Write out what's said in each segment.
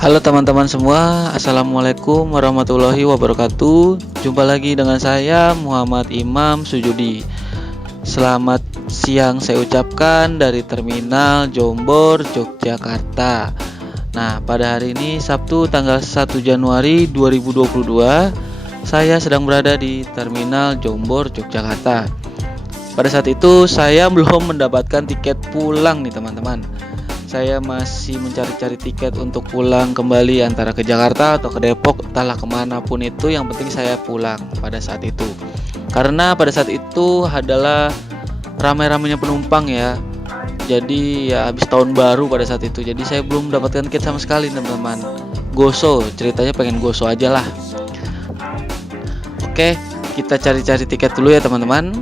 Halo teman-teman semua, Assalamualaikum warahmatullahi wabarakatuh. Jumpa lagi dengan saya Muhammad Imam Sujudi. Selamat siang saya ucapkan dari Terminal Jombor, Yogyakarta. Nah, pada hari ini Sabtu tanggal 1 Januari 2022, saya sedang berada di Terminal Jombor, Yogyakarta. Pada saat itu saya belum mendapatkan tiket pulang nih teman-teman. Saya masih mencari-cari tiket untuk pulang kembali antara ke Jakarta atau ke Depok, entahlah kemanapun itu, yang penting saya pulang pada saat itu. Karena pada saat itu adalah ramai-ramainya penumpang ya. Jadi ya habis tahun baru pada saat itu. Jadi saya belum mendapatkan tiket sama sekali teman-teman. Goso, ceritanya pengen goso aja lah. Oke, kita cari-cari tiket dulu ya teman-teman.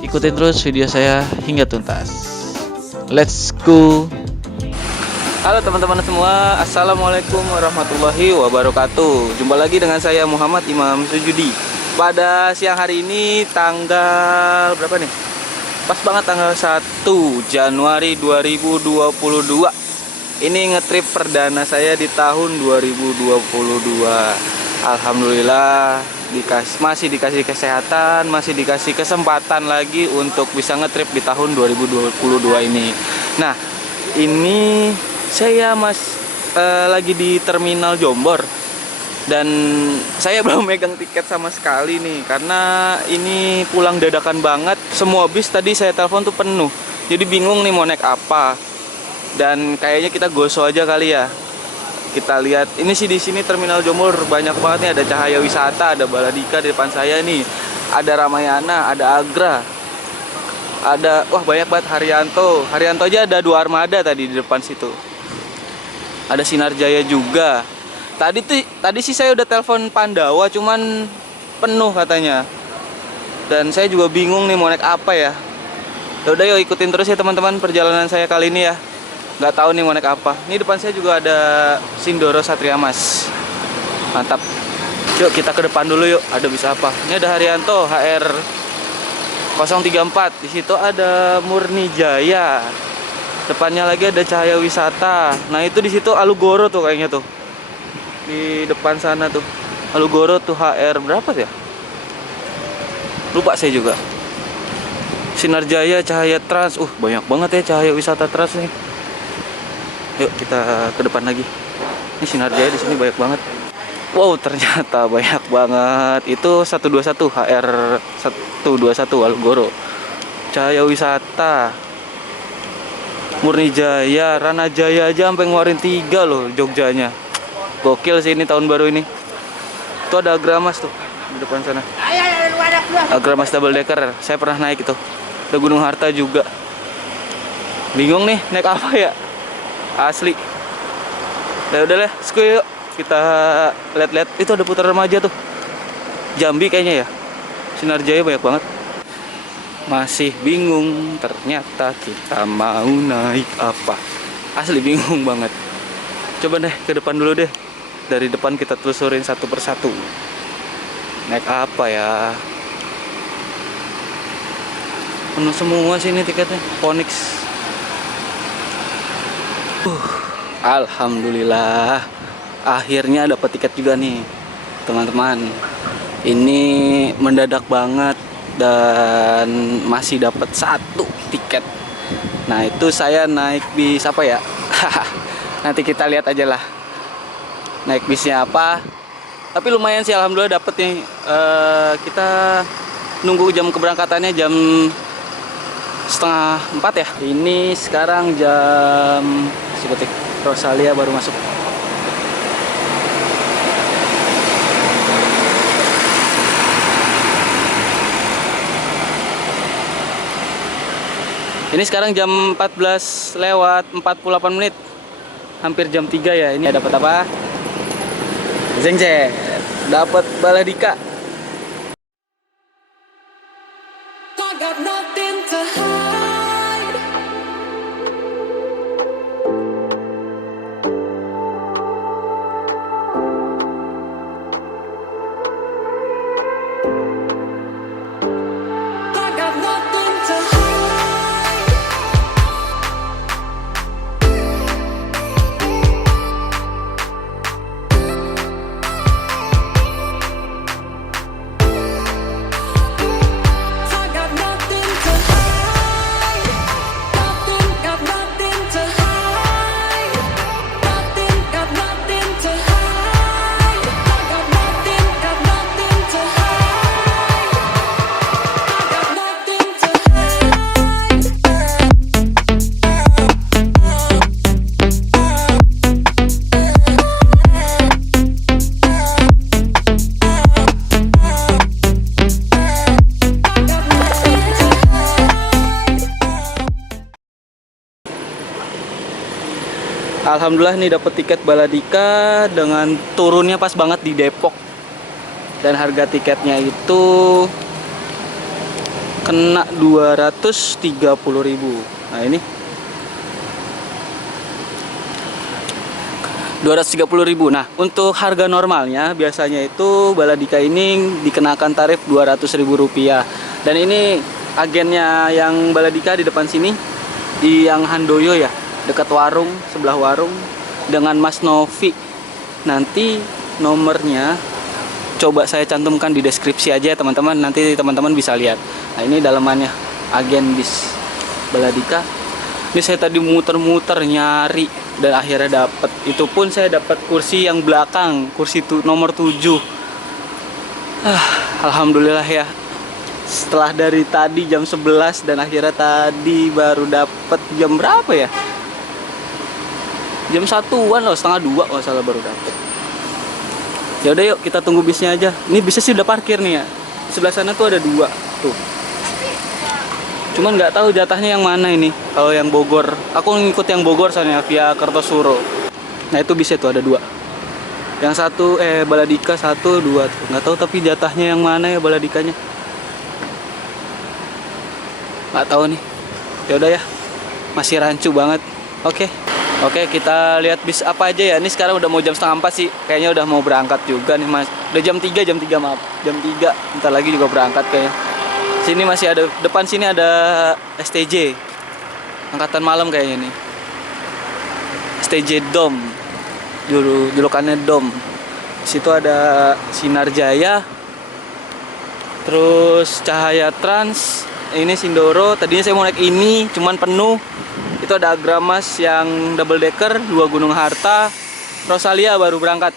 Ikutin terus video saya hingga tuntas. Let's go. Halo teman-teman semua, Assalamualaikum warahmatullahi wabarakatuh. Jumpa lagi dengan saya Muhammad Imam Sujudi. Pada siang hari ini tanggal berapa nih? Pas banget tanggal 1 Januari 2022. Ini ngetrip perdana saya di tahun 2022. Alhamdulillah masih dikasih kesehatan, masih dikasih kesempatan lagi untuk bisa ngetrip di tahun 2022 ini. Nah, ini saya lagi di Terminal Jombor dan saya belum megang tiket sama sekali nih karena ini pulang dadakan banget. Semua bis tadi saya telepon tuh penuh, jadi bingung nih mau naik apa. Dan kayaknya kita goso aja kali ya. Kita lihat ini sih di sini Terminal Jombor banyak banget nih, ada Cahaya Wisata, ada Baladika di depan saya nih, ada Ramayana, ada Agra, ada banyak banget Haryanto aja ada 2 armada tadi di depan situ. Ada Sinar Jaya juga. Tadi sih saya udah telepon Pandawa cuman penuh katanya. Dan saya juga bingung nih mau naik apa ya. Udah yuk ikutin terus ya teman-teman perjalanan saya kali ini ya. Nggak tahu nih mau naik apa. Ini depan saya juga ada Sindoro Satria Mas. Mantap. Yuk kita ke depan dulu yuk. Ada bis apa? Ini ada Haryanto HR 034. Di situ ada Murni Jaya. Depannya lagi ada Cahaya Wisata. Nah itu di situ Alugoro tuh kayaknya tuh. Di depan sana tuh. Alugoro tuh HR berapa ya? Lupa saya juga. Sinar Jaya, Cahaya Trans. Banyak banget ya Cahaya Wisata Trans nih. Yuk kita ke depan lagi. Ini Sinar Jaya di sini banyak banget. Wow, ternyata banyak banget. Itu 121 HR 121 Alugoro. Cahaya Wisata, Murni Jaya, Rana Jaya aja sampai ngeluarin 3 loh Jogjanya. Gokil sih ini tahun baru ini. Itu ada Agramas tuh di depan sana. Agramas double decker. Saya pernah naik itu. Ada Gunung Harta juga. Bingung nih naik apa ya? Asli. Udah lah, yuk kita lihat-lihat. Itu ada Putar Remaja tuh. Jambi kayaknya ya. Sinar Jaya banyak banget. Masih bingung ternyata kita mau naik apa. Asli bingung banget. Coba deh ke depan dulu deh. Dari depan kita telusurin satu persatu. Naik apa ya? Penuh semua sih ini tiketnya. Phoenix. Alhamdulillah akhirnya dapat tiket juga nih teman-teman. Ini mendadak banget dan masih dapat 1 tiket. Nah itu saya naik bis apa ya? Nanti kita lihat aja lah naik bisnya apa. Tapi lumayan sih alhamdulillah dapet nih. Kita nunggu jam keberangkatannya jam 3:30 ya. Ini sekarang jam sedetik. Rosalia baru masuk. Ini sekarang jam 14 lewat 48 menit. Hampir jam 3 ya. Ini dapat apa? Zengjet. Dapat Baladika. Alhamdulillah nih dapat tiket Baladika dengan turunnya pas banget di Depok. Dan harga tiketnya itu kena 230.000. Nah, ini 230.000. Nah, untuk harga normalnya biasanya itu Baladika ini dikenakan tarif Rp200.000. Dan ini agennya yang Baladika di depan sini, di yang Handoyo ya, dekat warung, sebelah warung, dengan Mas Novi. Nanti nomornya coba saya cantumkan di deskripsi aja ya teman-teman, nanti teman-teman bisa lihat. Nah, ini dalamannya agen bis Baladika. Ini saya tadi muter-muter nyari dan akhirnya dapat. Itu pun saya dapat kursi yang belakang, kursi nomor 7. Alhamdulillah ya. Setelah dari tadi jam 11 dan akhirnya tadi baru dapat jam berapa ya? Jam 1-an loh, setengah 2 kalau salah baru dapat. Ya udah yuk kita tunggu bisnya aja. Ini bisnya sih udah parkir nih ya. Di sebelah sana tuh ada 2 tuh. Cuman nggak tahu jatahnya yang mana ini. Kalau yang Bogor, aku ngikut yang Bogor soalnya via Kertosuro. Nah itu bisnya tuh ada 2. Yang satu Baladika 1, 2 tuh. Nggak tahu tapi jatahnya yang mana ya Baladikanya. Nggak tahu nih. Ya udah ya. Masih rancu banget. Oke, kita lihat bis apa aja ya. Ini sekarang udah mau jam 3:30 sih. Kayaknya udah mau berangkat juga nih Mas. Udah jam 3 maaf. Jam 3. Bentar lagi juga berangkat kayaknya. Sini masih ada, depan sini ada STJ. Angkatan malam kayaknya nih. STJ Dom. Julukannya Dom. Di situ ada Sinar Jaya. Terus Cahaya Trans. Ini Sindoro. Tadinya saya mau naik ini, cuman penuh. Itu ada Agramas yang double decker, 2 Gunung Harta. Rosalia baru berangkat.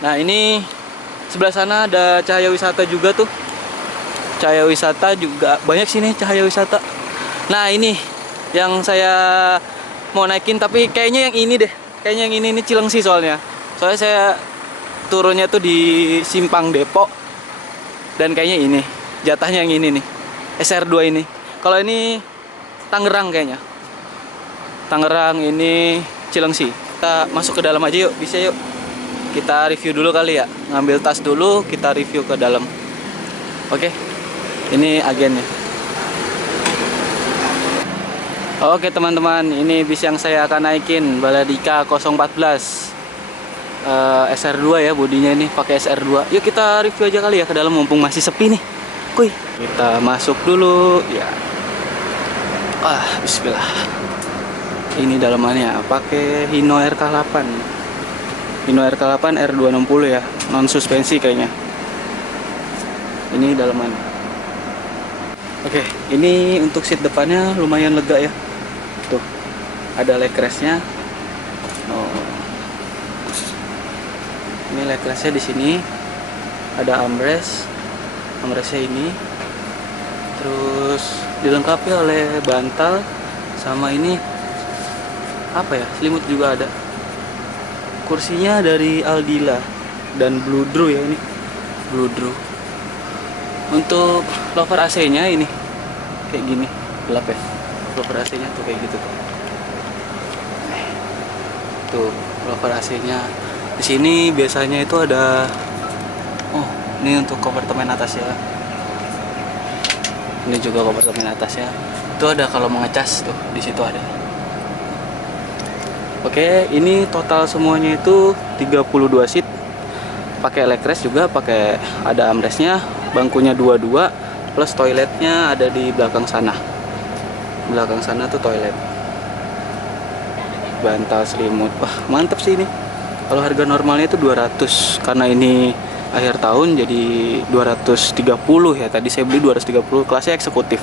Nah, ini sebelah sana ada Cahaya Wisata juga tuh. Cahaya Wisata juga banyak sini Cahaya Wisata. Nah, ini yang saya mau naikin tapi kayaknya yang ini deh. Kayaknya yang ini Cilengsi soalnya. Soalnya saya turunnya tuh di Simpang Depok. Dan kayaknya ini jatahnya yang ini nih. SR2 ini. Kalau ini Tangerang kayaknya. Tangerang ini Cilengsi. Kita masuk ke dalam aja yuk, bisa yuk. Kita review dulu kali ya. Ngambil tas dulu, kita review ke dalam. Oke. Ini agennya. Oke teman-teman, ini bis yang saya akan naikin, Baladika 014 SR2 ya, bodinya ini pakai SR2. Yuk kita review aja kali ya ke dalam mumpung masih sepi nih. Kuy, kita masuk dulu ya. Bismillah. Ini dalamannya pakai Hino RK8. Hino RK8 R260 ya, non suspensi kayaknya. Ini dalamannya. Oke, ini untuk seat depannya lumayan lega ya. Tuh, ada leg restnya. Ini leg restnya di sini. Ada armrestnya ini. Terus dilengkapi oleh bantal sama ini apa ya? Selimut juga ada. Kursinya dari Aldila dan Bludru ya ini. Bludru. Untuk lover AC-nya ini kayak gini, gelap ya. Lover AC-nya tuh kayak gitu tuh. Tuh, lover AC-nya. Di sini biasanya itu ada ini untuk kompartemen atas ya. Ini juga kompartemen atas ya. Itu ada kalau mengecas tuh, di situ ada. Oke, ini total semuanya itu 32 seat. Pakai leg rest juga, pakai ada armrestnya. Bangkunya 22 plus toiletnya ada di belakang sana. Belakang sana tuh toilet. Bantal selimut. Wah, mantep sih ini. Kalau harga normalnya itu 200. Karena ini akhir tahun jadi 230 ya. Tadi saya beli 230, kelasnya eksekutif.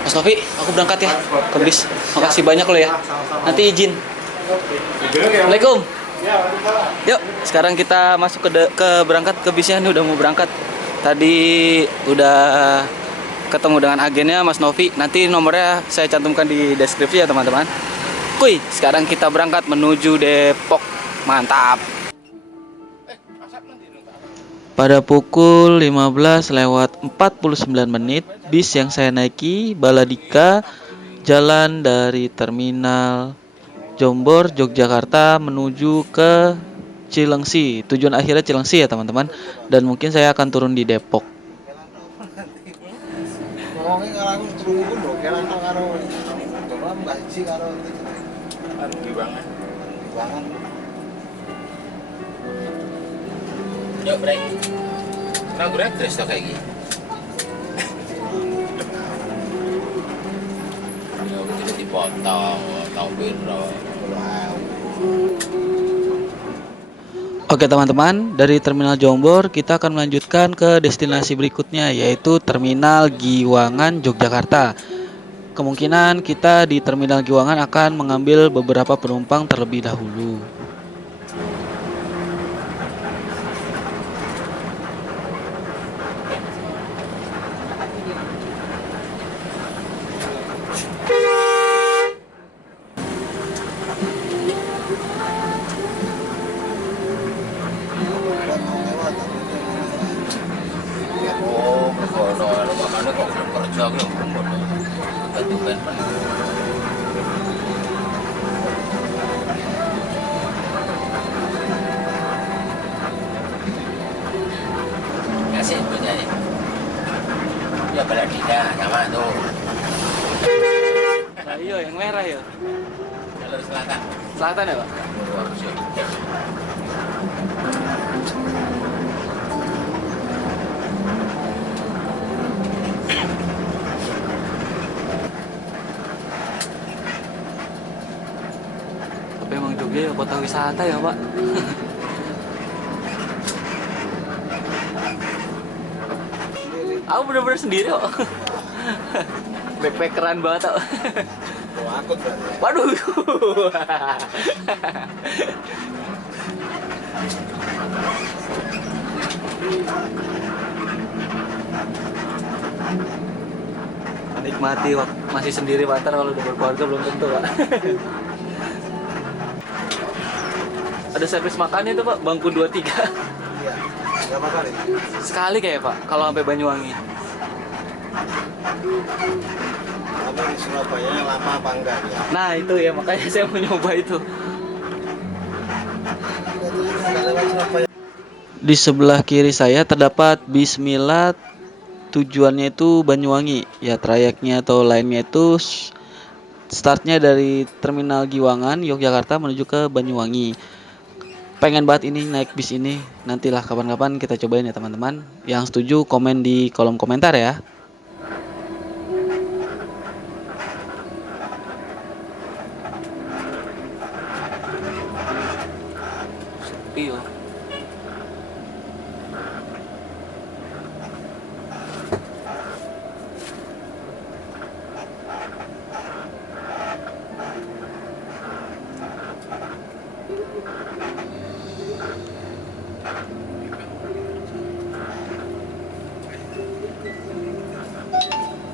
Mas Novi, aku berangkat ya ke bis. Makasih banyak lo ya. Nanti izin. Assalamualaikum. Yuk, sekarang kita masuk ke berangkat ke bisnya nih, udah mau berangkat. Tadi udah ketemu dengan agennya Mas Novi. Nanti nomornya saya cantumkan di deskripsi ya teman-teman. Kuy, sekarang kita berangkat menuju Depok. Mantap. Pada pukul 15:49 bis yang saya naiki Baladika jalan dari terminal Jombor, Yogyakarta menuju ke Cilengsi. Tujuan akhirnya Cilengsi ya teman-teman. Dan mungkin saya akan turun di Depok. Yuk break. Nah break terus tuh kayak gini. Ya udah dipotong, tahu biro. Oke teman-teman, dari Terminal Jombor kita akan melanjutkan ke destinasi berikutnya, yaitu Terminal Giwangan, Yogyakarta. Kemungkinan kita di Terminal Giwangan akan mengambil beberapa penumpang terlebih dahulu. Kasih punya ya. Ya Baladika sama tuh. Nah, iya yang merah ya. Jalur selatan. Selatan ya, Pak? Tapi emang Jogja ya kota wisata ya, Pak. Aku bener-bener sendiri kok. Backpackeran banget kok. Waduh. Menikmati waktu masih sendiri Pak, ntar kalau udah berkeluarga belum tentu Pak. Ada servis makannya tuh Pak, bangku 23. Iya, berapa kali? Sekali kayak Pak, kalau sampai Banyuwangi. Tapi di Surabaya lama apa enggak ya? Nah itu ya, makanya saya mau nyoba itu. Di sebelah kiri saya terdapat Bismillah, tujuannya itu Banyuwangi. Ya trayeknya atau lainnya itu startnya dari Terminal Giwangan, Yogyakarta menuju ke Banyuwangi. Pengen banget ini naik bis ini, nantilah kapan-kapan kita cobain ya teman-teman. Yang setuju komen di kolom komentar ya. Sepi loh.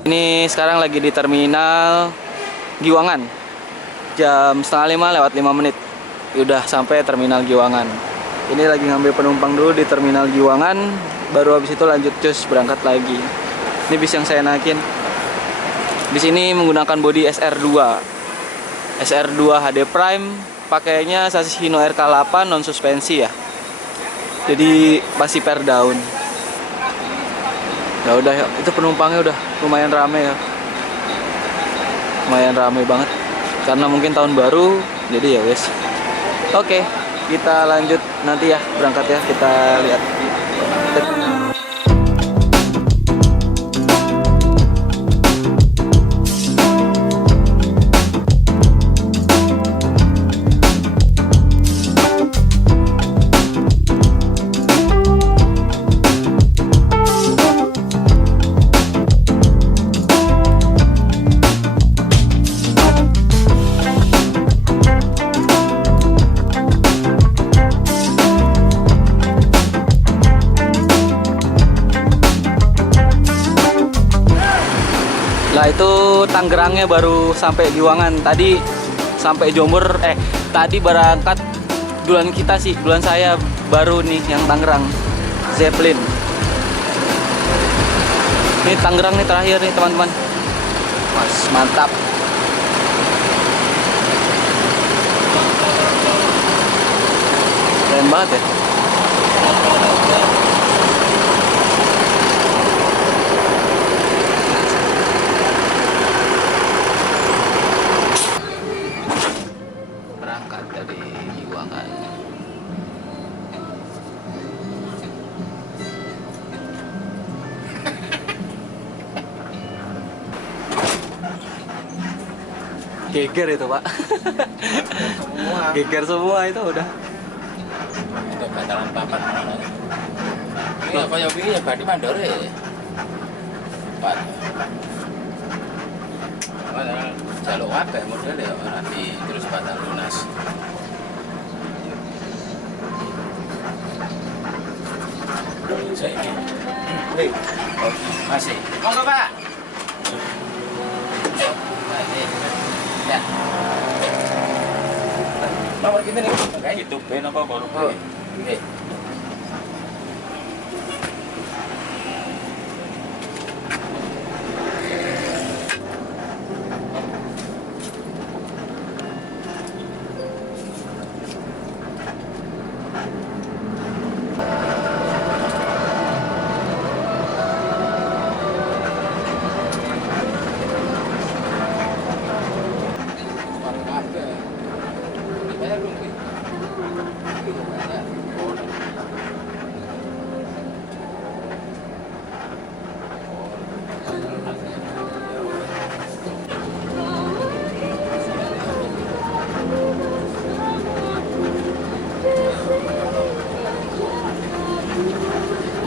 Ini sekarang lagi di Terminal Giwangan. Jam 4:30 udah sampai Terminal Giwangan. Ini lagi ngambil penumpang dulu di Terminal Giwangan, baru habis itu lanjut cus berangkat lagi. Ini bis yang saya naikin. Bis ini menggunakan bodi SR2. SR2 HD Prime, pakainya sasis Hino RK8 non suspensi ya. Jadi masih per daun. Ya udah ya, itu penumpangnya udah lumayan rame ya. Lumayan rame banget. Karena mungkin tahun baru, jadi ya wes. Oke, kita lanjut nanti ya berangkat ya, kita lihat. Lah itu Tangerangnya baru sampai Giwangan. Tadi sampai Jombor, tadi berangkat duluan kita sih, duluan saya baru nih yang Tangerang. Zeppelin. Ini Tangerang nih terakhir nih teman-teman. Mas, mantap. Keren banget ya. Berangkat dari Giwangan. Geger itu pak. Semua. Geger semua itu udah. Itu batalan papat. Ini apa yang begini ya badi mandore. Pak. Mana jaluk wae model ya nanti terus batal lunas. Saya ini. Nih, Masih. Monggo, Pak. Nah, ini. Ya. Nomor kita nih, kayak YouTube apa baru. Oh. Oke.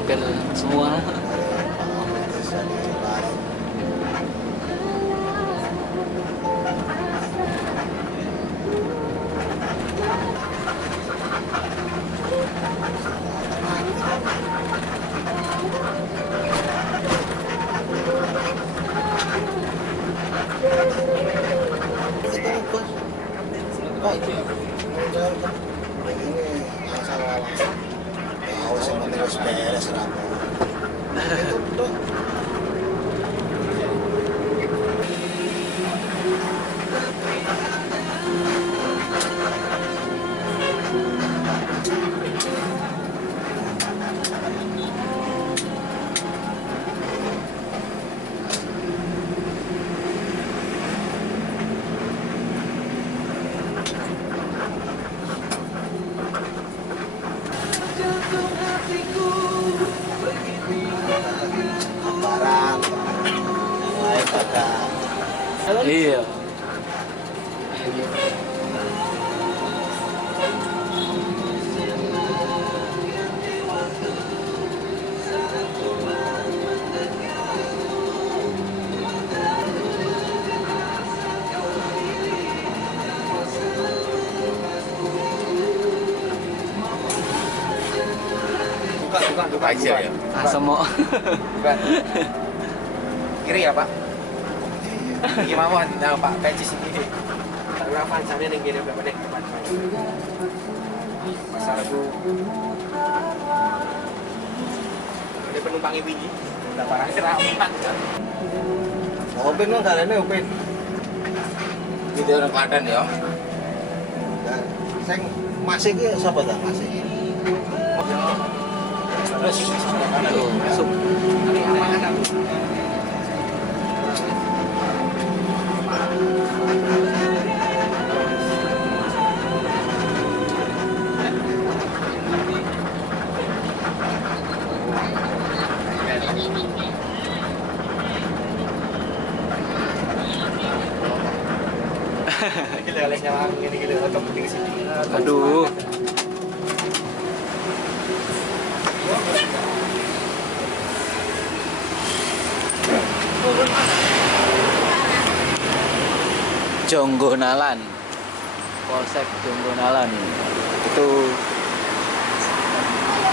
Mungkin semua. bisa dijelas. Itu bos. Pak, jangan kan. Ini yang salah. Ya, wes yang penting wes beres rapi. Itu tuh. Barang mulai pada Iya. Buka aja ya. Ah, semua. Bukan. Kiri ya Pak? Gimana nah, Pak Pecis ini? Berapa sana yang kiri berapa deh depan? Pasar Bu. Ada penumpang biji. Udah parah keramat kan? Opin mah kalian Opin. Itu orang Klaten ya. Sing masih ki sapa ta masih? Terus Tuh, masuk. Gila lesnya lang ini gila atau penting sini. Aduh. Jonggonalan, Polsek Jonggonalan. Itu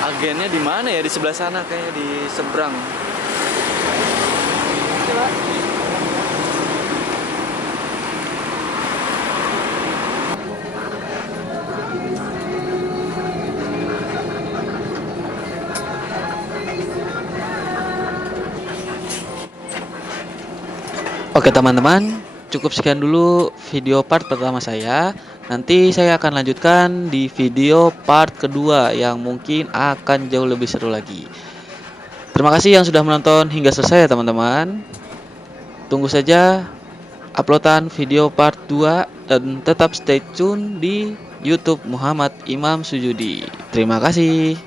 agennya di mana ya? Di sebelah sana kayaknya, di seberang. Oke teman-teman, cukup sekian dulu video part pertama saya. Nanti saya akan lanjutkan di video part kedua yang mungkin akan jauh lebih seru lagi. Terima kasih yang sudah menonton hingga selesai ya teman-teman. Tunggu saja uploadan video part 2 dan tetap stay tune di YouTube Muhammad Imam Sujudi. Terima kasih.